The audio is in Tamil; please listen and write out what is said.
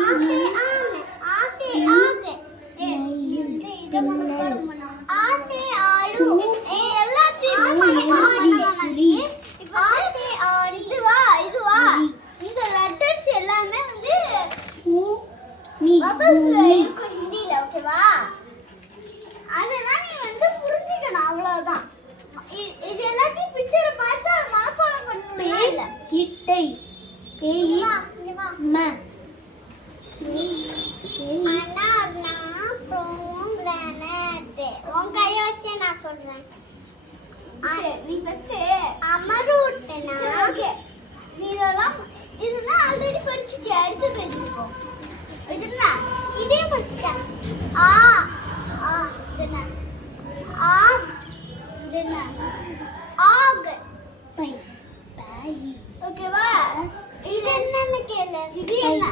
ஆசை ஆமை ஆசை ஆசை ஆசை ஆளு எல்லாத்தையும் ஆசை ஆளு இதுவா இந்த லெட்டர்ஸ் எல்லாமே வந்து பபிள்ஸ்ல இருக்கும் ஹிந்தில ஓகேவா அதெல்லாம் நீ வந்து புரிஞ்சுக்கணும் அவ்வளவுதான் இது எல்லாத்தையும் பிக்சரை பார்த்து மனப்பாடம் பண்ணணும் இல்ல கிட்டை ஏய் ம அண்ணா ப்ரோக்ரானட் உன் கைய வச்சு நான் சொல்றேன் நீ ஃபர்ஸ்ட் அமரூட்னா ஓகே நீ இதெல்லாம் ஆல்ரெடி படிச்சிட்டியா அடுத்து பேசிக்கோ இதுனா இதே படிச்சிட்டேன் ஆ ஆ இதுனா ஆம் இதுனா ஆக் பை பை ஓகேவா இது என்னன்னு கேளு இது என்ன